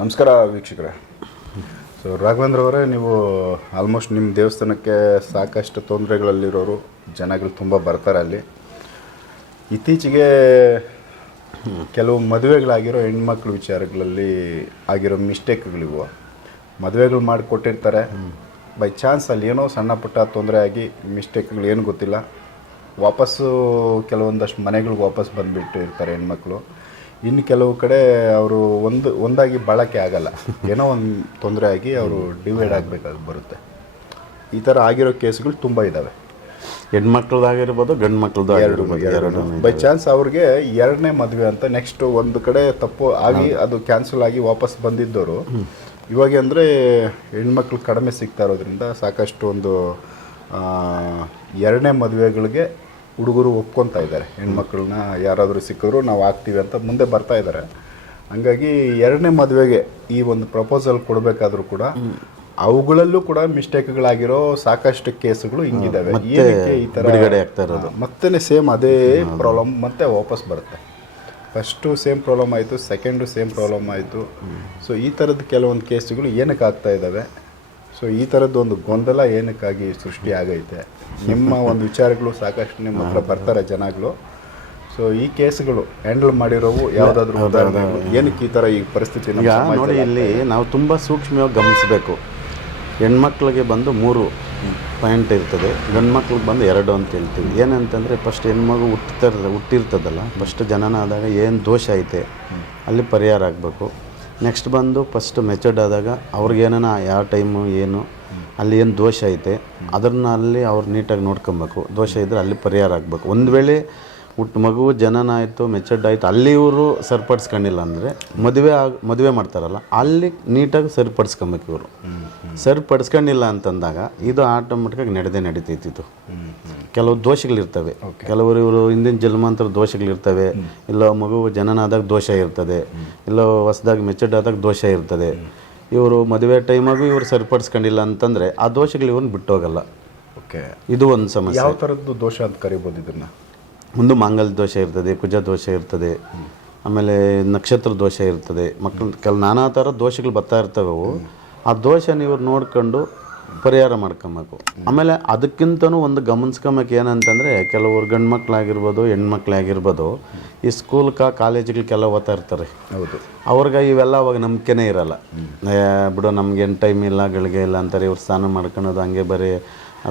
ನಮಸ್ಕಾರ ವೀಕ್ಷಕರೇ. ಸೊ ರಾಘವೇಂದ್ರ ಅವರೇ, ನೀವು ಆಲ್ಮೋಸ್ಟ್ ನಿಮ್ಮ ದೇವಸ್ಥಾನಕ್ಕೆ ಸಾಕಷ್ಟು ತೊಂದರೆಗಳಲ್ಲಿರೋರು, ಜನಗಳು ತುಂಬ ಬರ್ತಾರೆ ಅಲ್ಲಿ. ಇತ್ತೀಚೆಗೆ ಕೆಲವು ಮದುವೆಗಳಾಗಿರೋ ಹೆಣ್ಮಕ್ಳ ವಿಚಾರಗಳಲ್ಲಿ ಆಗಿರೋ ಮಿಸ್ಟೇಕ್ಗಳಿವು ಮದುವೆಗಳು ಮಾಡಿಕೊಟ್ಟಿರ್ತಾರೆ. ಬೈ ಚಾನ್ಸ್ ಅಲ್ಲಿ ಏನೋ ಸಣ್ಣ ಪುಟ್ಟ ತೊಂದರೆ ಆಗಿ ಮಿಸ್ಟೇಕ್ಗಳು ಏನು ಗೊತ್ತಿಲ್ಲ. ವಾಪಸ್ಸು ಕೆಲವೊಂದಷ್ಟು ಮನೆಗಳಿಗೆ ವಾಪಸ್ ಬಂದುಬಿಟ್ಟು ಇರ್ತಾರೆ ಹೆಣ್ಮಕ್ಳು. ಇನ್ನು ಕೆಲವು ಕಡೆ ಅವರು ಒಂದು ಒಂದಾಗಿ ಬಳಕೆ ಆಗಲ್ಲ. ಏನೋ ಒಂದು ತೊಂದರೆ ಆಗಿ ಅವರು ಡಿವೈಡ್ ಆಗಬೇಕಾಗಿ ಬರುತ್ತೆ. ಈ ಥರ ಆಗಿರೋ ಕೇಸ್ಗಳು ತುಂಬ ಇದ್ದಾವೆ ಹೆಣ್ಮಕ್ಳದಾಗಿರ್ಬೋದು ಗಂಡು ಮಕ್ಳದ್ದು ಎರಡು ಬೈ ಚಾನ್ಸ್ ಅವ್ರಿಗೆ ಎರಡನೇ ಮದುವೆ ಅಂತ ನೆಕ್ಸ್ಟ್ ಒಂದು ಕಡೆ ತಪ್ಪು ಆಗಿ ಅದು ಕ್ಯಾನ್ಸಲ್ ಆಗಿ ವಾಪಸ್ ಬಂದಿದ್ದವರು ಇವಾಗ ಅಂದರೆ ಹೆಣ್ಮಕ್ಳು ಕಡಿಮೆ ಸಿಗ್ತಾ ಇರೋದ್ರಿಂದ ಸಾಕಷ್ಟು ಒಂದು ಎರಡನೇ ಮದುವೆಗಳಿಗೆ ಹುಡುಗರು ಒಪ್ಕೊತಾ ಇದ್ದಾರೆ. ಹೆಣ್ಮಕ್ಳನ್ನ ಯಾರಾದರೂ ಸಿಕ್ಕಿದ್ರು ನಾವು ಆಗ್ತೀವಿ ಅಂತ ಮುಂದೆ ಬರ್ತಾ ಇದ್ದಾರೆ. ಹಂಗಾಗಿ ಎರಡನೇ ಮದುವೆಗೆ ಈ ಒಂದು ಪ್ರಪೋಸಲ್ ಕೊಡಬೇಕಾದ್ರೂ ಕೂಡ ಅವುಗಳಲ್ಲೂ ಕೂಡ ಮಿಸ್ಟೇಕ್ಗಳಾಗಿರೋ ಸಾಕಷ್ಟು ಕೇಸುಗಳು ಹಿಂಗಿದಾವೆ. ಏನಕ್ಕೆ ಈ ಥರ ಬಿಡುಗಡೆ ಆಗ್ತಾ ಇರೋದು. ಮತ್ತೆ ಸೇಮ್ ಅದೇ ಪ್ರಾಬ್ಲಮ್ ಮತ್ತೆ ವಾಪಸ್ ಬರುತ್ತೆ. ಫಸ್ಟು ಸೇಮ್ ಪ್ರಾಬ್ಲಮ್ ಆಯಿತು ಸೆಕೆಂಡು ಸೇಮ್ ಪ್ರಾಬ್ಲಮ್ ಆಯಿತು. ಸೊ ಈ ಥರದ ಕೆಲವೊಂದು ಕೇಸುಗಳು ಏನಕ್ಕೆ ಆಗ್ತಾ ಇದ್ದಾವೆ ಸೊ ಈ ಥರದ್ದು ಒಂದು ಗೊಂದಲ ಏನಕ್ಕಾಗಿ ಸೃಷ್ಟಿ ಆಗೈತೆ? ನಿಮ್ಮ ಒಂದು ವಿಚಾರಗಳು ಸಾಕಷ್ಟು ನಿಮ್ಮ ಹತ್ರ ಬರ್ತಾರೆ ಜನಗಳು. ಸೊ ಈ ಕೇಸ್ಗಳು ಹ್ಯಾಂಡಲ್ ಮಾಡಿರೋವು ಯಾವುದಾದ್ರೂ ಏನಕ್ಕೆ ಈ ಥರ ಈ ಪರಿಸ್ಥಿತಿ ಈಗ ನೋಡಿ ಇಲ್ಲಿ ನಾವು ತುಂಬ ಸೂಕ್ಷ್ಮವಾಗಿ ಗಮನಿಸಬೇಕು. ಹೆಣ್ಮಕ್ಳಿಗೆ ಬಂದು ಮೂರು ಪಾಯಿಂಟ್ ಇರ್ತದೆ. ಗಂಡು ಮಕ್ಳಿಗೆ ಬಂದು ಎರಡು ಅಂತ ಹೇಳ್ತೀವಿ. ಏನಂತಂದರೆ ಫಸ್ಟ್ ಹೆಣ್ಮಗು ಹುಟ್ಟಿರ್ತ ಹುಟ್ಟಿರ್ತದಲ್ಲ ಫಸ್ಟ್ ಜನನ ಆದಾಗ ಏನು ದೋಷ ಐತೆ ಅಲ್ಲಿ ಪರಿಹಾರ ಆಗಬೇಕು. ನೆಕ್ಸ್ಟ್ ಬಂದು ಫಸ್ಟ್ ಮೆಚರ್ಡ್ ಆದಾಗ ಅವ್ರಿಗೇನ ಯಾವ ಟೈಮು ಏನು ಅಲ್ಲಿ ಏನು ದೋಷ ಐತೆ ಅದನ್ನ ಅಲ್ಲಿ ಅವ್ರು ನೀಟಾಗಿ ನೋಡ್ಕೊಬೇಕು. ದೋಷ ಇದ್ದರೆ ಅಲ್ಲಿ ಪರಿಹಾರ ಆಗಬೇಕು. ಒಂದು ವೇಳೆ ಹುಟ್ಟು ಮಗು ಜನನ ಆಯಿತು ಮೆಚರ್ಡ್ ಆಯಿತು ಅಲ್ಲಿ ಇವರು ಸರಿಪಡಿಸ್ಕೊಂಡಿಲ್ಲ ಅಂದರೆ ಮದುವೆ ಆಗ ಮದುವೆ ಮಾಡ್ತಾರಲ್ಲ ಅಲ್ಲಿ ನೀಟಾಗಿ ಸರಿಪಡಿಸ್ಕೊಬೇಕು ಇವರು. ಸರಿಪಡಿಸ್ಕೊಂಡಿಲ್ಲ ಅಂತಂದಾಗ ಇದು ಆಟೋಮೆಟಿಕಾಗಿ ನಡೆದೇ ನಡೀತೈತಿ ಇದು. ಕೆಲವು ದೋಷಗಳಿರ್ತವೆ. ಕೆಲವರು ಇವರು ಹಿಂದಿನ ಜನ್ಮಾಂತರ ದೋಷಗಳಿರ್ತವೆ. ಇಲ್ಲ ಮಗು ಜನನ ಆದಾಗ ದೋಷ ಇರ್ತದೆ. ಇಲ್ಲ ಹೊಸದಾಗಿ ಮೆಚ್ಯೂರ್ಡ್ ಆದಾಗ ದೋಷ ಇರ್ತದೆ. ಇವರು ಮದುವೆ ಟೈಮಾಗೂ ಇವರು ಸರಿಪಡಿಸ್ಕೊಂಡಿಲ್ಲ ಅಂತಂದರೆ ಆ ದೋಷಗಳು ಇವ್ರನ್ನ ಬಿಟ್ಟೋಗಲ್ಲ. ಓಕೆ ಇದು ಒಂದು ಸಮಸ್ಯೆ. ಯಾವ ಥರದ್ದು ದೋಷ ಅಂತ ಕರಿಬೋದು ಇದನ್ನು? ಒಂದು ಮಾಂಗಲ್ಯ ದೋಷ ಇರ್ತದೆ ಕುಜ ದೋಷ ಇರ್ತದೆ ಆಮೇಲೆ ನಕ್ಷತ್ರ ದೋಷ ಇರ್ತದೆ. ಮಕ್ಕಳು ಕೆಲ ನಾನಾ ಥರ ದೋಷಗಳು ಬರ್ತಾ ಇರ್ತವೆ ಅವು. ಆ ದೋಷನ ಇವ್ರು ನೋಡ್ಕೊಂಡು ಪರಿಹಾರ ಮಾಡ್ಕೊಬೇಕು. ಆಮೇಲೆ ಅದಕ್ಕಿಂತನೂ ಒಂದು ಗಮನಿಸ್ಕೊಬೇಕು ಏನಂತಂದರೆ ಕೆಲವರು ಗಂಡು ಮಕ್ಕಳಾಗಿರ್ಬೋದು ಹೆಣ್ಮಕ್ಳಾಗಿರ್ಬೋದು ಈ ಸ್ಕೂಲ್ಗೆ ಕಾಲೇಜ್ಗಳಿಗೆಲ್ಲ ಓದ್ತಾ ಇರ್ತಾರೆ. ಹೌದು. ಅವ್ರಿಗೆ ಇವೆಲ್ಲ ಅವಾಗ ನಂಬಿಕೆನೇ ಇರಲ್ಲ. ಬಿಡು ನಮ್ಗೇನು ಟೈಮ್ ಇಲ್ಲ ಗಳಿಗೆ ಇಲ್ಲ ಅಂತಾರೆ ಇವ್ರು ಸ್ನಾನ ಮಾಡ್ಕೊಳೋದು ಹಂಗೆ ಬರೀ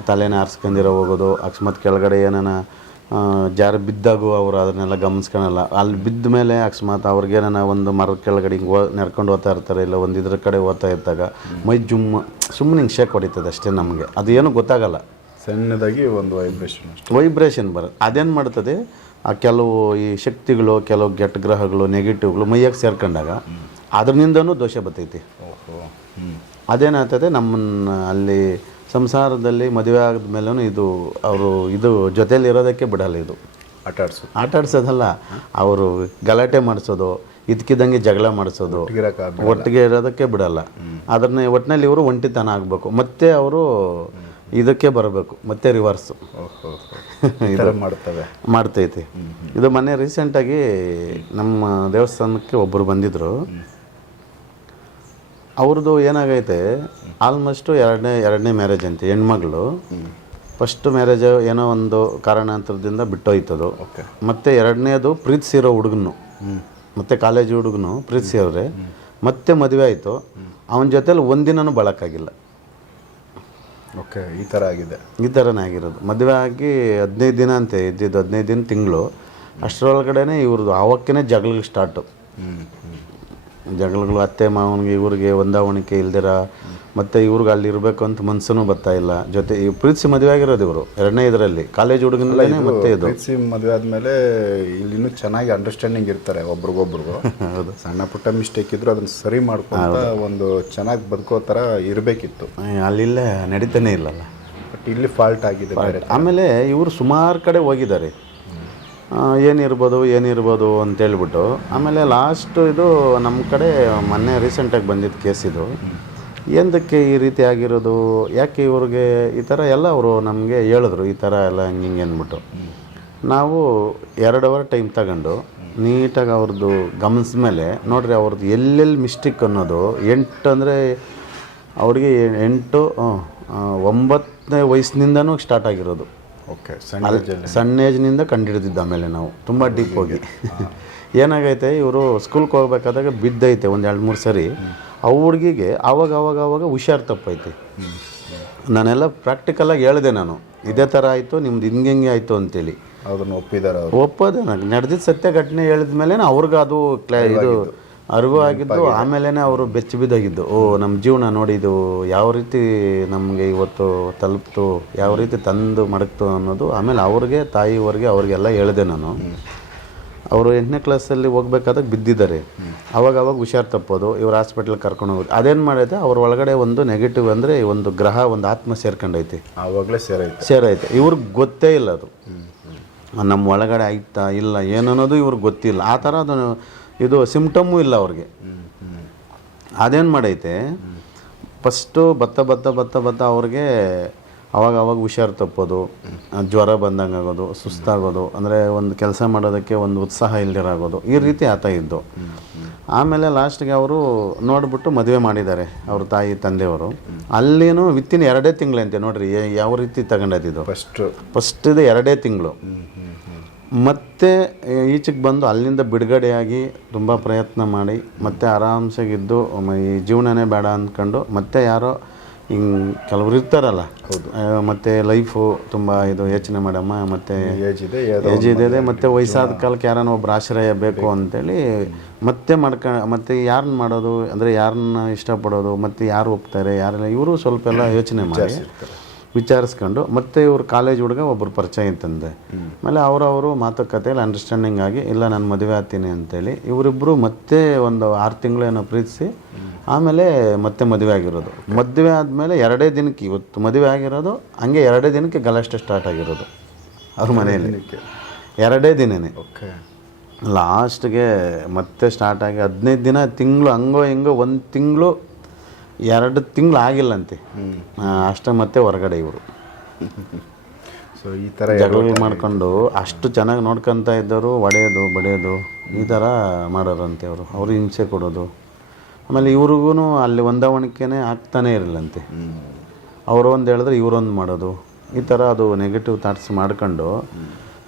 ತಲೆನ ಆರಿಸ್ಕೊಂಡಿರೋ ಹೋಗೋದು ಅಕಸ್ಮಾತ್ ಕೆಳಗಡೆ ಏನಾನ ಜಾರು ಬಿದ್ದಾಗೂ ಅವರು ಅದನ್ನೆಲ್ಲ ಗಮನಿಸ್ಕೊಳಲ್ಲ. ಅಲ್ಲಿ ಬಿದ್ದ ಮೇಲೆ ಅಕಸ್ಮಾತ್ ಅವ್ರಿಗೇನ ಒಂದು ಮರದ ಕೆಳಗಡೆ ಹಿಂಗೆ ಓ ನಡ್ಕೊಂಡು ಓದ್ತಾ ಇರ್ತಾರೆ ಇಲ್ಲ ಒಂದು ಇದ್ರ ಕಡೆ ಓದ್ತಾ ಇದ್ದಾಗ ಮೈ ಜುಮ್ಮ ಸುಮ್ಮನೆ ಹಿಂಗೆ ಶೇಕ್ ಹೊಡಿತದೆ ಅಷ್ಟೇ ನಮಗೆ. ಅದು ಏನೂ ಗೊತ್ತಾಗಲ್ಲ. ಸಣ್ಣದಾಗಿ ಒಂದು ವೈಬ್ರೇಷನ್ ವೈಬ್ರೇಷನ್ ಬರುತ್ತೆ. ಅದೇನು ಮಾಡ್ತದೆ? ಆ ಕೆಲವು ಈ ಶಕ್ತಿಗಳು ಕೆಲವು ಗೆಟ್ ಗ್ರಹಗಳು ನೆಗೆಟಿವ್ಗಳು ಮೈಯಾಗಿ ಸೇರ್ಕೊಂಡಾಗ ಅದರಿಂದನೂ ದೋಷ ಬರ್ತೈತಿ. ಅದೇನಾಗ್ತದೆ? ನಮ್ಮನ್ನು ಅಲ್ಲಿ ಸಂಸಾರದಲ್ಲಿ ಮದುವೆ ಆದ್ಮೇಲೂ ಇದು ಅವರು ಇದು ಜೊತೆಯಲ್ಲಿ ಇರೋದಕ್ಕೆ ಬಿಡಲ್ಲ ಇದು. ಆಟ ಆಡಿಸೋದು ಆಟ ಆಡ್ಸೋದಲ್ಲ ಅವರು ಗಲಾಟೆ ಮಾಡಿಸೋದು ಇದಕ್ಕಿದ್ದಂಗೆ ಜಗಳ ಮಾಡಿಸೋದು ಒಟ್ಟಿಗೆ ಇರೋದಕ್ಕೆ ಬಿಡಲ್ಲ. ಅದನ್ನ ಒಟ್ಟಿನಲ್ಲಿ ಇವರು ಒಂಟಿತನ ಆಗಬೇಕು. ಮತ್ತೆ ಅವರು ಇದಕ್ಕೆ ಬರಬೇಕು ಮತ್ತೆ ರಿವರ್ಸು ಮಾಡ್ತವೆ. ಮಾಡ್ತೈತಿ. ಇದು ಮೊನ್ನೆ ರೀಸೆಂಟಾಗಿ ನಮ್ಮ ದೇವಸ್ಥಾನಕ್ಕೆ ಒಬ್ಬರು ಬಂದಿದ್ದರು ಅವ್ರದ್ದು ಏನಾಗೈತೆ ಆಲ್ಮೋಸ್ಟು ಎರಡನೇ ಎರಡನೇ ಮ್ಯಾರೇಜ್ ಅಂತ ಹೆಣ್ಮಗಳು. ಫಸ್ಟ್ ಮ್ಯಾರೇಜ್ ಏನೋ ಒಂದು ಕಾರಣಾಂತರದಿಂದ ಬಿಟ್ಟೋಯ್ತದು. ಓಕೆ ಮತ್ತು ಎರಡನೇದು ಪ್ರೀತಿಸಿರೋ ಹುಡುಗನು. ಮತ್ತು ಕಾಲೇಜ್ ಹುಡುಗನು ಪ್ರೀತಿಸಿರೋರೆ ಮತ್ತೆ ಮದುವೆ ಆಯಿತು. ಅವನ ಜೊತೆಲಿ ಒಂದಿನೂ ಬಳಕಾಗಿಲ್ಲ. ಓಕೆ ಈ ಥರ ಆಗಿದೆ. ಈ ಥರನೇ ಆಗಿರೋದು. ಮದುವೆ ಆಗಿ ಹದಿನೈದು ದಿನ ಅಂತೆ ಇದ್ದಿದ್ದು ಹದಿನೈದು ದಿನ ತಿಂಗಳು. ಅಷ್ಟರೊಳಗಡೆ ಇವ್ರದ್ದು ಆವಕ್ಕೇ ಜಗಳಿಗೆ ಸ್ಟಾರ್ಟು ಜಗಳಗಳು ಅತ್ತೆ ಮಾವನಿಗೆ ಇವ್ರಿಗೆ ಹೊಂದಾವಣಿಕೆ ಇಲ್ದಿರ? ಮತ್ತು ಇವ್ರಿಗೆ ಅಲ್ಲಿ ಇರಬೇಕು ಅಂತ ಮನಸ್ಸೂ ಬರ್ತಾ ಇಲ್ಲ. ಜೊತೆ ಈ ಪ್ರೀತಿಸಿ ಮದುವೆ ಆಗಿರೋದು ಇವರು ಎರಡನೇ ಇದರಲ್ಲಿ. ಕಾಲೇಜ್ ಹುಡುಗನಲ್ಲೇ ಮತ್ತೆ ಇದು. ಪ್ರೀತಿಸಿ ಮದುವೆ ಆದಮೇಲೆ ಇಲ್ಲಿನೂ ಚೆನ್ನಾಗಿ ಅಂಡರ್ಸ್ಟ್ಯಾಂಡಿಂಗ್ ಇರ್ತಾರೆ ಒಬ್ರಿಗೊಬ್ರಿಗೂ. ಹೌದು. ಸಣ್ಣ ಪುಟ್ಟ ಮಿಸ್ಟೇಕ್ ಇದ್ರು ಅದನ್ನು ಸರಿ ಮಾಡ್ಕೊಂಡು ಒಂದು ಚೆನ್ನಾಗಿ ಬದುಕೋ ಥರ ಇರಬೇಕಿತ್ತು. ಅಲ್ಲಿಲ್ಲೇ ನಡೀತಾನೆ ಇಲ್ಲಲ್ಲ. ಬಟ್ ಇಲ್ಲಿ ಫಾಲ್ಟ್ ಆಗಿದೆ ಆಮೇಲೆ ಇವರು ಸುಮಾರು ಕಡೆ ಹೋಗಿದ್ದಾರೆ. ಏನಿರ್ಬೋದು ಏನಿರ್ಬೋದು ಅಂತೇಳ್ಬಿಟ್ಟು ಆಮೇಲೆ ಲಾಸ್ಟು ಇದು ನಮ್ಮ ಕಡೆ ಮೊನ್ನೆ ರೀಸೆಂಟಾಗಿ ಬಂದಿದ್ದ ಕೇಸ್ ಇದು. ಎಂದಕ್ಕೆ ಈ ರೀತಿ ಆಗಿರೋದು? ಯಾಕೆ ಇವ್ರಿಗೆ ಈ ಥರ ಎಲ್ಲ ಅವರು ನಮಗೆ ಹೇಳಿದ್ರು, ಈ ಥರ ಎಲ್ಲ ಹಿಂಗೆ ಹಿಂಗೆ ಅಂದ್ಬಿಟ್ಟು. ನಾವು ಎರಡು ಅವರ್ ಟೈಮ್ ತಗೊಂಡು ನೀಟಾಗಿ ಅವ್ರದ್ದು ಗಮನಿಸ ಮೇಲೆ, ನೋಡ್ರಿ ಅವ್ರದ್ದು ಎಲ್ಲೆಲ್ಲಿ ಮಿಸ್ಟೇಕ್ ಅನ್ನೋದು ಎಂಟು ಅಂದರೆ ಅವ್ರಿಗೆ ಎಂಟು ಒಂಬತ್ತನೇ ವಯಸ್ಸಿನಿಂದನೂ ಸ್ಟಾರ್ಟ್ ಆಗಿರೋದು. ಓಕೆ ಸಣ್ಣ ಏಜ್ನಿಂದ ಕಂಡುಹಿಡಿದಿದ್ದು ಆಮೇಲೆ ನಾವು. ತುಂಬ ಡೀಪ್ ಹೋಗಿ. ಏನಾಗೈತೆ ಇವರು ಸ್ಕೂಲ್ಗೆ ಹೋಗ್ಬೇಕಾದಾಗ ಬಿದ್ದೈತೆ ಒಂದು ಎರಡು ಮೂರು ಸರಿ. ಆ ಹುಡುಗಿಗೆ ಆವಾಗ ಆವಾಗ ಆವಾಗ ಹುಷಾರು ತಪ್ಪೈತೆ. ನಾನೆಲ್ಲ ಪ್ರಾಕ್ಟಿಕಲಾಗಿ ಹೇಳಿದೆ ನಾನು. ಇದೇ ಥರ ಆಯಿತು ನಿಮ್ದು ಹಿಂಗೆ ಹಿಂಗೆ ಆಯಿತು ಅಂತೇಳಿ. ಅದನ್ನು ಒಪ್ಪಿದ್ದಾರೆ ಒಪ್ಪೋದೆ ನನಗೆ. ನಡೆದಿದ್ದ ಸತ್ಯ ಘಟನೆ ಹೇಳಿದ ಮೇಲೆ ಅವ್ರಿಗೆ ಅದು ಕ್ಲಾ ಇದು ಅರಿವು ಆಗಿದ್ದು ಆಮೇಲೆ ಅವರು ಬೆಚ್ಚಿ ಬಿದ್ದಾಗಿದ್ದು. ಓ ನಮ್ಮ ಜೀವನ ನೋಡಿದ್ದು ಯಾವ ರೀತಿ ನಮಗೆ ಇವತ್ತು ತಲುಪ್ತು ಯಾವ ರೀತಿ ತಂದು ಮಡಗ್ತು ಅನ್ನೋದು ಆಮೇಲೆ ಅವ್ರಿಗೆ ತಾಯಿವರೆಗೆ ಅವ್ರಿಗೆಲ್ಲ ಹೇಳಿದೆ ನಾನು. ಅವರು ಎಂಟನೇ ಕ್ಲಾಸಲ್ಲಿ ಹೋಗ್ಬೇಕಾದಾಗ ಬಿದ್ದಿದ್ದಾರೆ. ಅವಾಗ ಅವಾಗ ಹುಷಾರು ತಪ್ಪೋದು ಇವ್ರು ಹಾಸ್ಪಿಟ್ಲಿಗೆ ಕರ್ಕೊಂಡು ಹೋಗೋದು. ಅದೇನು ಮಾಡೈತೆ ಅವ್ರ ಒಳಗಡೆ ಒಂದು ನೆಗೆಟಿವ್ ಅಂದರೆ ಒಂದು ಗ್ರಹ ಒಂದು ಆತ್ಮ ಸೇರ್ಕೊಂಡೈತಿ. ಆವಾಗಲೇ ಸೇರೈತೆ. ಸೇರೈತೆ. ಇವ್ರಿಗೆ ಗೊತ್ತೇ ಇಲ್ಲ ಅದು. ನಮ್ಮ ಒಳಗಡೆ ಆಯ್ತಾ ಇಲ್ಲ ಏನನ್ನೋದು ಇವ್ರಿಗೆ ಗೊತ್ತಿಲ್ಲ. ಆ ಥರ ಅದು ಇದು ಸಿಮ್ಟಮ್ಮು ಇಲ್ಲ ಅವ್ರಿಗೆ. ಅದೇನು ಮಾಡೈತೆ? ಫಸ್ಟು ಬತ್ತ ಬತ್ತ ಬತ್ತ ಬತ್ತ ಅವ್ರಿಗೆ ಅವಾಗ ಅವಾಗ ಹುಷಾರು ತಪ್ಪೋದು ಜ್ವರ ಬಂದಂಗೆ ಆಗೋದು ಸುಸ್ತಾಗೋದು ಅಂದರೆ ಒಂದು ಕೆಲಸ ಮಾಡೋದಕ್ಕೆ ಒಂದು ಉತ್ಸಾಹ ಇಲ್ದಿರಾಗೋದು ಈ ರೀತಿ ಆತ ಇದ್ದು. ಆಮೇಲೆ ಲಾಸ್ಟ್ಗೆ ಅವರು ನೋಡಿಬಿಟ್ಟು ಮದುವೆ ಮಾಡಿದ್ದಾರೆ ಅವ್ರ ತಾಯಿ ತಂದೆಯವರು. ಅಲ್ಲಿನೂ ವಿತ್ತಿನ ಎರಡೇ ತಿಂಗಳಂತೆ ನೋಡ್ರಿ ಯಾವ ರೀತಿ ತಗೊಂಡದಿದ್ದು ಫಸ್ಟು ಫಸ್ಟ್. ಇದು ಎರಡೇ ತಿಂಗಳು. ಮತ್ತೆ ಈಚೆಗೆ ಬಂದು ಅಲ್ಲಿಂದ ಬಿಡುಗಡೆಯಾಗಿ ತುಂಬ ಪ್ರಯತ್ನ ಮಾಡಿ ಮತ್ತೆ ಆರಾಮ್ಸಾಗಿದ್ದು ಮ- ಈ ಜೀವನನೇ ಬೇಡ ಅಂದ್ಕೊಂಡು ಮತ್ತೆ ಯಾರೋ ಹಿಂಗೆ ಕೆಲವ್ರು ಇರ್ತಾರಲ್ಲ ಹೌದು. ಮತ್ತೆ ಲೈಫು ತುಂಬ ಇದು ಯೋಚನೆ ಮಾಡಮ್ಮ ಮತ್ತೆ ಏಜ್ ಇದೆ ಇದೆ ಮತ್ತೆ ವಯಸ್ಸಾದ ಕಾಲಕ್ಕೆ ಯಾರನ್ನ ಒಬ್ರು ಆಶ್ರಯ ಬೇಕು ಅಂತೇಳಿ ಮತ್ತೆ ಮಾಡ್ಕ ಮತ್ತೆ ಯಾರನ್ನ ಮಾಡೋದು ಅಂದರೆ ಯಾರನ್ನ ಇಷ್ಟಪಡೋದು ಮತ್ತೆ ಯಾರು ಹೋಗ್ತಾರೆ ಯಾರೆಲ್ಲ ಇವರು ಸ್ವಲ್ಪ ಎಲ್ಲ ಯೋಚನೆ ಮಾಡಿ. ವಿಚಾರಿಸ್ಕೊಂಡು ಮತ್ತೆ ಇವ್ರ ಕಾಲೇಜ್ ಹುಡುಗ ಒಬ್ಬರು ಪರಿಚಯ ಇತ್ತಂದೆ ಆಮೇಲೆ ಅವರವರು ಮಾತುಕತೆಯಲ್ಲಿ ಅಂಡರ್ಸ್ಟ್ಯಾಂಡಿಂಗ್ ಆಗಿ ಇಲ್ಲ ನಾನು ಮದುವೆ ಆಗ್ತೀನಿ ಅಂತೇಳಿ ಇವರಿಬ್ಬರು ಮತ್ತೆ ಒಂದು ಆರು ತಿಂಗಳೇನೋ ಪ್ರೀತಿಸಿ ಆಮೇಲೆ ಮತ್ತೆ ಮದುವೆ ಆಗಿರೋದು. ಮದುವೆ ಆದಮೇಲೆ ಎರಡೇ ದಿನಕ್ಕೆ ಇವತ್ತು ಮದುವೆ ಆಗಿರೋದು ಹಂಗೆ ಎರಡೇ ದಿನಕ್ಕೆ ಗಲಾಷ್ಟೆ ಸ್ಟಾರ್ಟ್ ಆಗಿರೋದು ಅವ್ರ ಮನೆಯಲ್ಲಿ. ಎರಡೇ ದಿನನೇ. ಓಕೆ. ಲಾಸ್ಟ್ಗೆ ಮತ್ತೆ ಸ್ಟಾರ್ಟ್ ಆಗಿ ಹದಿನೈದು ದಿನ ತಿಂಗಳು ಹಂಗೋ ಹಿಂಗೋ ಒಂದು ತಿಂಗಳು ಎರಡು ತಿಂಗಳು ಆಗಿಲ್ಲಂತೆ ಅಷ್ಟೇ ಮತ್ತೆ ಹೊರಗಡೆ ಇವರು. ಸೊ ಈ ಥರ ಜಗಳ ಮಾಡ್ಕೊಂಡು ಅಷ್ಟು ಚೆನ್ನಾಗಿ ನೋಡ್ಕೊತಾ ಇದ್ದವರು ಒಡೆಯೋದು ಬಡಿಯೋದು ಈ ಥರ ಮಾಡೋರಂತೆ ಅವರು. ಅವರು ಹಿಂಸೆ ಕೊಡೋದು. ಆಮೇಲೆ ಇವ್ರಿಗೂ ಅಲ್ಲಿ ಹೊಂದಾವಣಿಕೆನೇ ಆಗ್ತಾನೇ ಇರಲ್ಲಂತೆ. ಅವರು ಒಂದು ಹೇಳಿದ್ರೆ ಇವರೊಂದು ಮಾಡೋದು. ಈ ಥರ ಅದು ನೆಗೆಟಿವ್ ಥಾಟ್ಸ್ ಮಾಡ್ಕೊಂಡು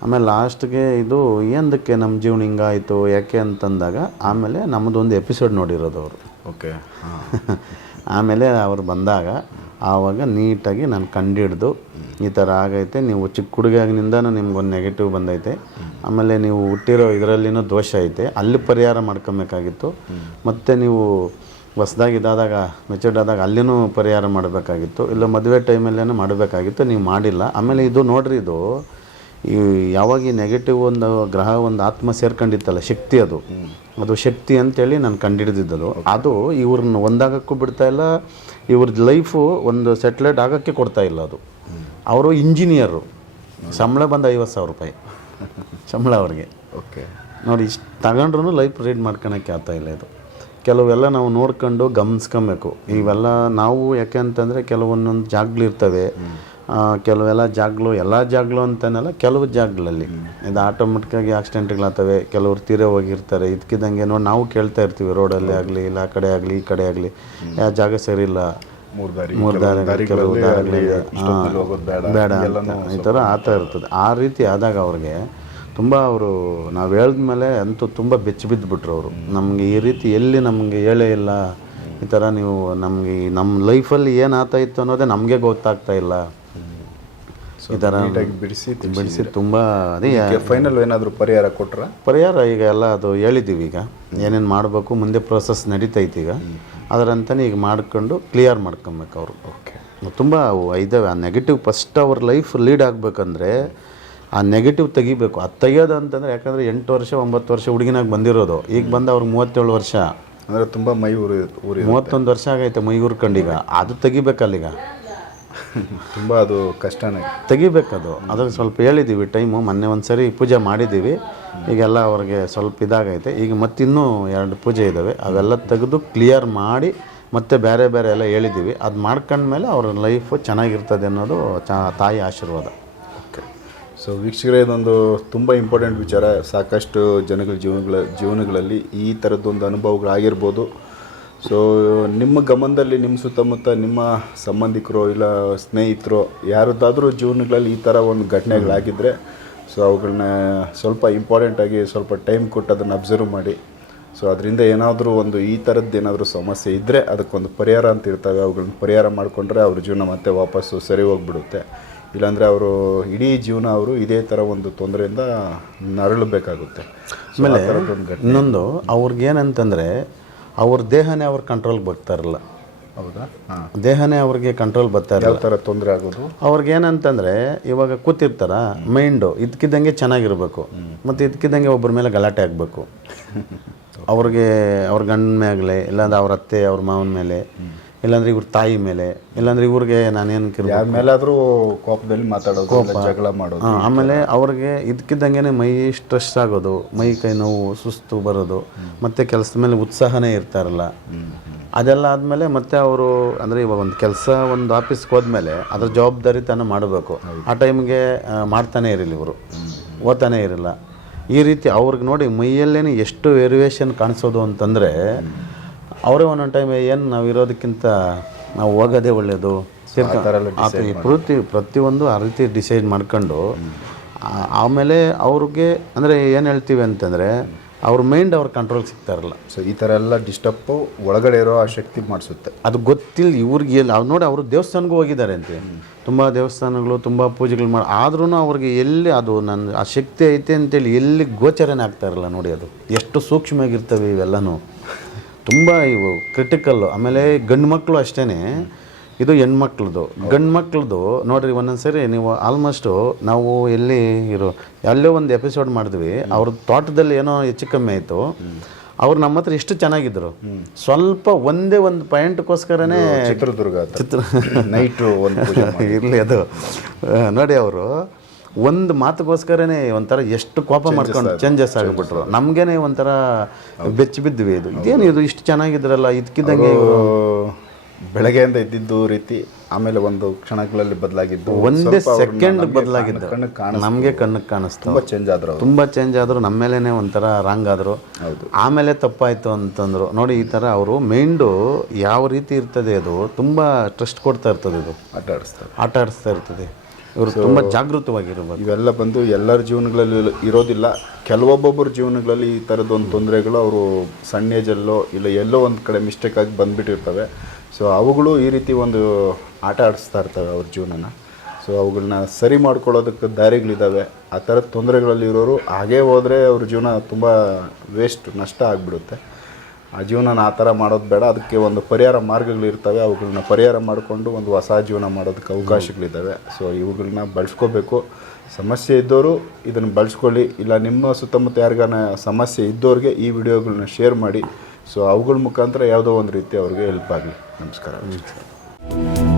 ಆಮೇಲೆ ಲಾಸ್ಟ್ಗೆ ಇದು ಏನದಕ್ಕೆ ನಮ್ಮ ಜೀವನ ಹಿಂಗಾಯಿತು ಯಾಕೆ ಅಂತಂದಾಗ ಆಮೇಲೆ ನಮ್ಮದೊಂದು ಎಪಿಸೋಡ್ ನೋಡಿರೋದು ಅವರು. ಓಕೆ ಆಮೇಲೆ ಅವ್ರು ಬಂದಾಗ ಆವಾಗ ನೀಟಾಗಿ ನಾನು ಕಂಡಿಡ್ದು, ಈ ಥರ ಆಗೈತೆ, ನೀವು ಚಿಕ್ಕ ಹುಡುಗಿಯಾಗಿನಿಂದನೂ ನಿಮ್ಗೊಂದು ನೆಗೆಟಿವ್ ಬಂದೈತೆ. ಆಮೇಲೆ ನೀವು ಹುಟ್ಟಿರೋ ಇದರಲ್ಲಿನೂ ದೋಷ ಐತೆ. ಅಲ್ಲಿ ಪರಿಹಾರ ಮಾಡ್ಕೊಬೇಕಾಗಿತ್ತು. ಮತ್ತು ನೀವು ಹೊಸ್ದಾಗಿ ಇದಾದಾಗ ಮೆಚೂರ್ಡ್ ಆದಾಗ ಅಲ್ಲಿನೂ ಪರಿಹಾರ ಮಾಡಬೇಕಾಗಿತ್ತು. ಇಲ್ಲ ಮದುವೆ ಟೈಮಲ್ಲೇನೂ ಮಾಡಬೇಕಾಗಿತ್ತು. ನೀವು ಮಾಡಿಲ್ಲ. ಆಮೇಲೆ ಇದು ನೋಡ್ರಿ ಇದು ಈ ಯಾವಾಗ ಈ ನೆಗೆಟಿವ್ ಒಂದು ಗ್ರಹ ಒಂದು ಆತ್ಮ ಸೇರ್ಕೊಂಡಿತ್ತಲ್ಲ ಶಕ್ತಿ ಅದು. ಅದು ಶಕ್ತಿ ಅಂತೇಳಿ ನಾನು ಕಂಡುಹಿಡಿದಿದ್ದದು ಅದು ಇವ್ರನ್ನ ಒಂದಾಗಕ್ಕೂ ಬಿಡ್ತಾ ಇಲ್ಲ ಇವ್ರದ್ದು ಲೈಫು ಒಂದು ಸೆಟ್ಲೈಟ್ ಆಗೋಕ್ಕೆ ಕೊಡ್ತಾ ಇಲ್ಲ ಅದು. ಅವರು ಇಂಜಿನಿಯರು ಸಂಬಳ ಬಂದು ಐವತ್ತು ಸಾವಿರ ರೂಪಾಯಿ. ಸಂಬಳ ಅವ್ರಿಗೆ. ಓಕೆ ನೋಡಿ ಇಷ್ಟು ತಗೊಂಡ್ರು ಲೈಫ್ ರೀಡ್ ಮಾಡ್ಕೊಳಕ್ಕೆ ಆಗ್ತಾ ಇಲ್ಲ ಇದು. ಕೆಲವೆಲ್ಲ ನಾವು ನೋಡ್ಕೊಂಡು ಗಮನಿಸ್ಕೊಬೇಕು. ಇವೆಲ್ಲ ನಾವು ಯಾಕೆ ಅಂತಂದರೆ ಕೆಲವೊಂದೊಂದು ಜಾಗಗಳಿರ್ತವೆ ಕೆಲವೆಲ್ಲ ಜಾಗಗಳು ಎಲ್ಲ ಜಾಗಗಳು ಅಂತನಲ್ಲ ಕೆಲವು ಜಾಗಗಳಲ್ಲಿ ಇದು ಆಟೋಮೆಟಿಕ್ಕಾಗಿ ಆಕ್ಸಿಡೆಂಟ್ಗಳಾಗ್ತವೆ ಕೆಲವರು ತೀರೆ ಹೋಗಿರ್ತಾರೆ. ಇದಕ್ಕಿದ್ದಂಗೆ ನೋಡಿ ನಾವು ಕೇಳ್ತಾ ಇರ್ತೀವಿ ರೋಡಲ್ಲಿ ಆಗಲಿ ಇಲ್ಲ ಆ ಕಡೆ ಆಗಲಿ ಈ ಕಡೆ ಆಗಲಿ. ಯಾವ ಜಾಗ ಸರಿ ಇಲ್ಲ. ಮೂರು ದಾರಿ ಕೆಲವು ಬೇಡ ಈ ಅಂತ. ಈ ಥರ ಆತ ಇರ್ತದೆ. ಆ ರೀತಿ ಆದಾಗ ಅವ್ರಿಗೆ ತುಂಬ ಅವರು ನಾವು ಹೇಳಿದ್ಮೇಲೆ ಅಂತೂ ತುಂಬ ಬೆಚ್ಚಿ ಬಿದ್ದುಬಿಟ್ರು ಅವರು. ನಮಗೆ ಈ ರೀತಿ ಎಲ್ಲಿ ನಮಗೆ ಹೇಳೇ ಇಲ್ಲ. ಈ ಥರ ನೀವು ನಮಗೆ ನಮ್ಮ ಲೈಫಲ್ಲಿ ಏನು ಆತ ಇತ್ತು ಅನ್ನೋದೇ ನಮಗೆ ಗೊತ್ತಾಗ್ತಾ ಇಲ್ಲ. ಈ ಥರ ನೀಟಾಗಿ ಬಿಡಿಸಿ ಬಿಡಿಸಿ ತುಂಬ ಅದೇ ಫೈನಲ್ ಏನಾದರೂ ಪರಿಹಾರ ಕೊಟ್ರ? ಪರಿಹಾರ ಈಗ ಎಲ್ಲ ಅದು ಹೇಳಿದ್ದೀವಿ ಈಗ. ಏನೇನು ಮಾಡಬೇಕು ಮುಂದೆ ಪ್ರೋಸೆಸ್ ನಡೀತೈತೆ ಈಗ. ಅದರಂತನೇ ಈಗ ಮಾಡ್ಕೊಂಡು ಕ್ಲಿಯರ್ ಮಾಡ್ಕೊಬೇಕು ಅವರು. ಓಕೆ ತುಂಬ ಇದಾವೆ. ಆ ನೆಗೆಟಿವ್ ಫಸ್ಟ್ ಅವ್ರ ಲೈಫ್ ಲೀಡ್ ಆಗಬೇಕಂದ್ರೆ ಆ ನೆಗೆಟಿವ್ ತೆಗಿಬೇಕು. ಅದು ತೆಗಿಯೋದು ಅಂತಂದರೆ ಯಾಕಂದರೆ ಎಂಟು ವರ್ಷ ಒಂಬತ್ತು ವರ್ಷ ಹುಡುಗಿನಾಗ ಬಂದಿರೋದು. ಈಗ ಬಂದ ಅವ್ರಿಗೆ ಮೂವತ್ತೇಳು ವರ್ಷ. ಅಂದರೆ ತುಂಬ ಮೈ ಊರಿ ಊರಿ ಮೂವತ್ತೊಂದು ವರ್ಷ ಆಗೈತೆ ಮೈ ಈಗ. ಅದು ತೆಗಿಬೇಕಲ್ಲೀಗ. ತುಂಬ ಅದು ಕಷ್ಟನೇ. ತೆಗಿಬೇಕದು. ಅದ್ರಲ್ಲಿ ಸ್ವಲ್ಪ ಹೇಳಿದ್ದೀವಿ ಟೈಮು ಮೊನ್ನೆ ಒಂದು ಸರಿ ಪೂಜೆ ಮಾಡಿದ್ದೀವಿ ಈಗೆಲ್ಲ ಅವ್ರಿಗೆ ಸ್ವಲ್ಪ ಇದಾಗೈತೆ. ಈಗ ಮತ್ತಿನ್ನೂ ಎರಡು ಪೂಜೆ ಇದ್ದಾವೆ ಅವೆಲ್ಲ ತೆಗೆದು ಕ್ಲಿಯರ್ ಮಾಡಿ ಮತ್ತೆ ಬೇರೆ ಬೇರೆ ಎಲ್ಲ ಹೇಳಿದ್ದೀವಿ ಅದು ಮಾಡ್ಕೊಂಡ್ಮೇಲೆ ಅವ್ರ ಲೈಫು ಚೆನ್ನಾಗಿರ್ತದೆ ಅನ್ನೋದು ಚ ತಾಯಿ ಆಶೀರ್ವಾದ. ಓಕೆ ಸೊ ವೀಕ್ಷಕರೇ ಇದೊಂದು ತುಂಬ ಇಂಪಾರ್ಟೆಂಟ್ ವಿಚಾರ. ಸಾಕಷ್ಟು ಜನಗಳ ಜೀವನಗಳ ಜೀವನಗಳಲ್ಲಿ ಈ ಥರದ್ದೊಂದು ಅನುಭವಗಳಾಗಿರ್ಬೋದು. ಸೊ ನಿಮ್ಮ ಗಮನದಲ್ಲಿ ನಿಮ್ಮ ಸುತ್ತಮುತ್ತ ನಿಮ್ಮ ಸಂಬಂಧಿಕರು ಇಲ್ಲ ಸ್ನೇಹಿತರು ಯಾರದ್ದಾದರೂ ಜೀವನಗಳಲ್ಲಿ ಈ ಥರ ಒಂದು ಘಟನೆಗಳಾಗಿದ್ದರೆ ಸೊ ಅವುಗಳನ್ನ ಸ್ವಲ್ಪ ಇಂಪಾರ್ಟೆಂಟಾಗಿ ಸ್ವಲ್ಪ ಟೈಮ್ ಕೊಟ್ಟು ಅದನ್ನು ಅಬ್ಸರ್ವ್ ಮಾಡಿ. ಸೊ ಅದರಿಂದ ಏನಾದರೂ ಒಂದು ಈ ಥರದ್ದು ಏನಾದರೂ ಸಮಸ್ಯೆ ಇದ್ದರೆ ಅದಕ್ಕೊಂದು ಪರಿಹಾರ ಅಂತ ಇರ್ತವೆ ಅವುಗಳನ್ನ ಪರಿಹಾರ ಮಾಡಿಕೊಂಡ್ರೆ ಅವ್ರ ಜೀವನ ಮತ್ತೆ ವಾಪಸ್ಸು ಸರಿ ಹೋಗ್ಬಿಡುತ್ತೆ. ಇಲ್ಲಾಂದರೆ ಅವರು ಇಡೀ ಜೀವನ ಅವರು ಇದೇ ಥರ ಒಂದು ತೊಂದರೆಯಿಂದ ನರಳಬೇಕಾಗುತ್ತೆ. ಆಮೇಲೆ ಇನ್ನೊಂದು ಅವ್ರಿಗೇನಂತಂದರೆ ಅವ್ರ ದೇಹನೇ ಅವ್ರ ಕಂಟ್ರೋಲ್ ಬರ್ತಾ ಇರಲ್ಲ. ಹೌದಾ? ದೇಹನೇ ಅವ್ರಿಗೆ ಕಂಟ್ರೋಲ್ ಬರ್ತಾ ಇರಲ್ಲ. ಯಾವ ಥರ ತೊಂದರೆ ಆಗೋದು? ಅವ್ರಿಗೆ ಏನಂತಂದ್ರೆ ಇವಾಗ ಕೂತಿರ್ತಾರ ಮೈಂಡು ಇದಕ್ಕಿದ್ದಂಗೆ ಚೆನ್ನಾಗಿರ್ಬೇಕು. ಮತ್ತು ಇದಕ್ಕಿದ್ದಂಗೆ ಒಬ್ಬರ ಮೇಲೆ ಗಲಾಟೆ ಆಗಬೇಕು. ಅವ್ರಿಗೆ ಅವ್ರ ಗಂಡನ ಮೇಲೆ ಇಲ್ಲಾಂದ್ರೆ ಅವ್ರ ಅತ್ತೆ ಅವ್ರ ಮಾವನ ಮೇಲೆ. ಇಲ್ಲಾಂದ್ರೆ ಇವ್ರ ತಾಯಿ ಮೇಲೆ ಇಲ್ಲಾಂದ್ರೆ ಇವ್ರಿಗೆ ನಾನೇನು ಯಾರ ಮೇಲಾದರೂ ಕೋಪದಲ್ಲಿ ಮಾತಾಡೋದು ಕೋಪ. ಜಗಳ ಮಾಡೋದು ಹಾಂ ಆಮೇಲೆ ಅವ್ರಿಗೆ ಇದಕ್ಕಿದ್ದಂಗೆ ಮೈ ಸ್ಟ್ರೆಸ್ ಆಗೋದು ಮೈ ಕೈ ನೋವು ಸುಸ್ತು ಬರೋದು ಮತ್ತು ಕೆಲಸದ ಮೇಲೆ ಉತ್ಸಾಹನೇ ಇರ್ತಾರಲ್ಲ. ಅದೆಲ್ಲ ಆದಮೇಲೆ ಮತ್ತೆ ಅವರು ಅಂದರೆ ಇವಾಗ ಒಂದು ಕೆಲಸ ಒಂದು ಆಫೀಸ್ಗೆ ಹೋದ್ಮೇಲೆ ಅದ್ರ ಜವಾಬ್ದಾರಿತನ ಮಾಡಬೇಕು. ಆ ಟೈಮ್ಗೆ ಮಾಡ್ತಾನೆ ಇರಲಿಲ್ಲ ಇವರು. ಓದ್ತಾನೆ ಇರಲ್ಲ ಈ ರೀತಿ ಅವ್ರಿಗೆ ನೋಡಿ ಮೈಯಲ್ಲೇನೆ ಎಷ್ಟು ವೇರಿಯೇಷನ್ ಕಾಣಿಸೋದು ಅಂತಂದರೆ ಅವರೇ ಒಂದೊಂದು ಟೈಮ್ ಏನು ನಾವು ಇರೋದಕ್ಕಿಂತ ನಾವು ಹೋಗೋದೇ ಒಳ್ಳೆಯದು ಈ ಪ್ರತಿ ಪ್ರತಿಯೊಂದು ಆ ರೀತಿ ಡಿಸೈಡ್ ಮಾಡ್ಕೊಂಡು ಆಮೇಲೆ ಅವ್ರಿಗೆ ಅಂದರೆ ಏನು ಹೇಳ್ತೀವಿ ಅಂತಂದರೆ ಅವ್ರ ಮೈಂಡ್ ಅವ್ರ ಕಂಟ್ರೋಲ್ ಸಿಗ್ತಾ ಇರಲ್ಲ ಸೊ ಈ ಥರ ಎಲ್ಲ ಡಿಸ್ಟಪ್ಪು ಒಳಗಡೆ ಇರೋ ಆ ಶಕ್ತಿ ಮಾಡಿಸುತ್ತೆ. ಅದು ಗೊತ್ತಿಲ್ಲ ಇವ್ರಿಗೆ ಎಲ್ಲಿ ಅವ್ರು ನೋಡಿ ಅವರು ದೇವಸ್ಥಾನಕ್ಕೂ ಹೋಗಿದ್ದಾರೆ ಅಂತೆ. ತುಂಬ ದೇವಸ್ಥಾನಗಳು ತುಂಬ ಪೂಜೆಗಳು ಮಾಡಿ ಆದ್ರೂ ಅವ್ರಿಗೆ ಎಲ್ಲಿ ಅದು ನನ್ನ ಆ ಶಕ್ತಿ ಐತೆ ಅಂತೇಳಿ ಎಲ್ಲಿ ಗೋಚರನೇ ಆಗ್ತಾ ಇರಲ್ಲ ನೋಡಿ ಅದು. ಎಷ್ಟು ಸೂಕ್ಷ್ಮವಾಗಿರ್ತವೆ ಇವೆಲ್ಲನೂ. ತುಂಬ ಇವು ಕ್ರಿಟಿಕಲ್ಲು ಆಮೇಲೆ ಗಂಡು ಮಕ್ಕಳು ಅಷ್ಟೇ ಇದು ಹೆಣ್ಮಕ್ಳದ್ದು ಗಂಡು ಮಕ್ಳದು ನೋಡಿರಿ ಒಂದೊಂದು ಸರಿ ನೀವು ಆಲ್ಮೋಸ್ಟು ನಾವು ಎಲ್ಲಿ ಇರೋ ಎಲ್ಲೋ ಒಂದು ಎಪಿಸೋಡ್ ಮಾಡಿದ್ವಿ. ಅವ್ರ ತೋಟದಲ್ಲಿ ಏನೋ ಹೆಚ್ಚು ಕಮ್ಮಿ ಆಯಿತು. ಅವ್ರು ನಮ್ಮ ಹತ್ರ ಎಷ್ಟು ಚೆನ್ನಾಗಿದ್ರು. ಸ್ವಲ್ಪ ಒಂದೇ ಒಂದು ಪಾಯಿಂಟ್ಗೋಸ್ಕರನೇ ಚಿತ್ರದುರ್ಗ ಚಿತ್ರ ನೈಟು. ಇರಲಿ ಅದು. ನೋಡಿ ಅವರು. ಒಂದು ಮಾತುಗೋಸ್ಕರನೇ ಒಂಥರ ಎಷ್ಟು ಕೋಪ ಮಾಡ್ಕೊಂಡು ಚೇಂಜಸ್ ಆಗಿಬಿಟ್ರು. ನಮಗೇನೆ ಒಂಥರ ಬೆಚ್ಚಿ ಬಿದ್ವಿ ಇದು. ಇದೇನು ಇದು ಇಷ್ಟು ಚೆನ್ನಾಗಿದ್ರಲ್ಲ ಇದಕ್ಕಿದ್ದಂಗೆ ಬೆಳಗ್ಗೆಯಿಂದ ಇದ್ದಿದ್ದು ರೀತಿ ಆಮೇಲೆ ಒಂದು ಕ್ಷಣಗಳಲ್ಲಿ ಬದಲಾಗಿದ್ದು ಒಂದೇ ಸೆಕೆಂಡ್ ಬದಲಾಗಿದ್ದು. ನಮಗೆ ಕಣ್ಣಿಗೆ ಕಾಣಿಸ್ತು. ತುಂಬ ಚೇಂಜ್ ಆದ್ರು ತುಂಬಾ ಚೇಂಜ್ ಆದರು ನಮ್ಮ ಮೇಲೇ ಒಂಥರ ರಾಂಗ್ ಆದರು. ಆಮೇಲೆ ತಪ್ಪಾಯಿತು ಅಂತಂದರು. ನೋಡಿ ಈ ಥರ ಅವರು ಮೈಂಡು ಯಾವ ರೀತಿ ಇರ್ತದೆ ಅದು ತುಂಬ ಟ್ರಸ್ಟ್ ಕೊಡ್ತಾ ಇರ್ತದೆ ಇದು ಆಟ ಆಡಿಸ್ತಾರೆ ಆಟ ಆಡಿಸ್ತಾ ಇರ್ತದೆ. ಇವರು ತುಂಬ ಜಾಗೃತವಾಗಿರ್ಬೇಕು. ಇವೆಲ್ಲ ಬಂದು ಎಲ್ಲರ ಜೀವನಗಳಲ್ಲಿ ಇರೋದಿಲ್ಲ. ಕೆಲವೊಬ್ಬೊಬ್ಬರ ಜೀವನಗಳಲ್ಲಿ ಈ ಥರದ್ದೊಂದು ತೊಂದರೆಗಳು ಅವರು ಸಣ್ಣ ಏಜಲ್ಲೋ ಇಲ್ಲ ಎಲ್ಲೋ ಒಂದು ಕಡೆ ಮಿಸ್ಟೇಕ್ ಆಗಿ ಬಂದ್ಬಿಟ್ಟಿರ್ತವೆ. ಸೊ ಅವುಗಳು ಈ ರೀತಿ ಒಂದು ಆಟ ಆಡಿಸ್ತಾ ಇರ್ತವೆ ಅವ್ರ ಜೀವನನ. ಸೊ ಅವುಗಳನ್ನ ಸರಿ ಮಾಡ್ಕೊಳ್ಳೋದಕ್ಕೆ ದಾರಿಗಳಿದ್ದಾವೆ ಆ ಥರದ ತೊಂದರೆಗಳಲ್ಲಿ ಇರೋರು ಹಾಗೇ ಹೋದರೆ ಅವ್ರ ಜೀವನ ತುಂಬ ವೇಸ್ಟ್ ನಷ್ಟ ಆಗಿಬಿಡುತ್ತೆ. ಆ ಜೀವನನ ಆ ಥರ ಮಾಡೋದು ಬೇಡ. ಅದಕ್ಕೆ ಒಂದು ಪರಿಹಾರ ಮಾರ್ಗಗಳಿರ್ತವೆ ಅವುಗಳನ್ನ ಪರಿಹಾರ ಮಾಡಿಕೊಂಡು ಒಂದು ಹೊಸ ಜೀವನ ಮಾಡೋದಕ್ಕೆ ಅವಕಾಶಗಳಿದ್ದಾವೆ. ಸೊ ಇವುಗಳನ್ನ ಬಳಸ್ಕೋಬೇಕು. ಸಮಸ್ಯೆ ಇದ್ದವರು ಇದನ್ನು ಬಳಸ್ಕೊಳ್ಳಿ. ಇಲ್ಲ, ನಿಮ್ಮ ಸುತ್ತಮುತ್ತ ಯಾರಿಗಾನ ಸಮಸ್ಯೆ ಇದ್ದವ್ರಿಗೆ ಈ ವಿಡಿಯೋಗಳನ್ನ ಶೇರ್ ಮಾಡಿ. ಸೊ ಅವುಗಳ ಮುಖಾಂತರ ಯಾವುದೋ ಒಂದು ರೀತಿ ಅವ್ರಿಗೆ ಹೆಲ್ಪ್ ಆಗಲಿ. ನಮಸ್ಕಾರ.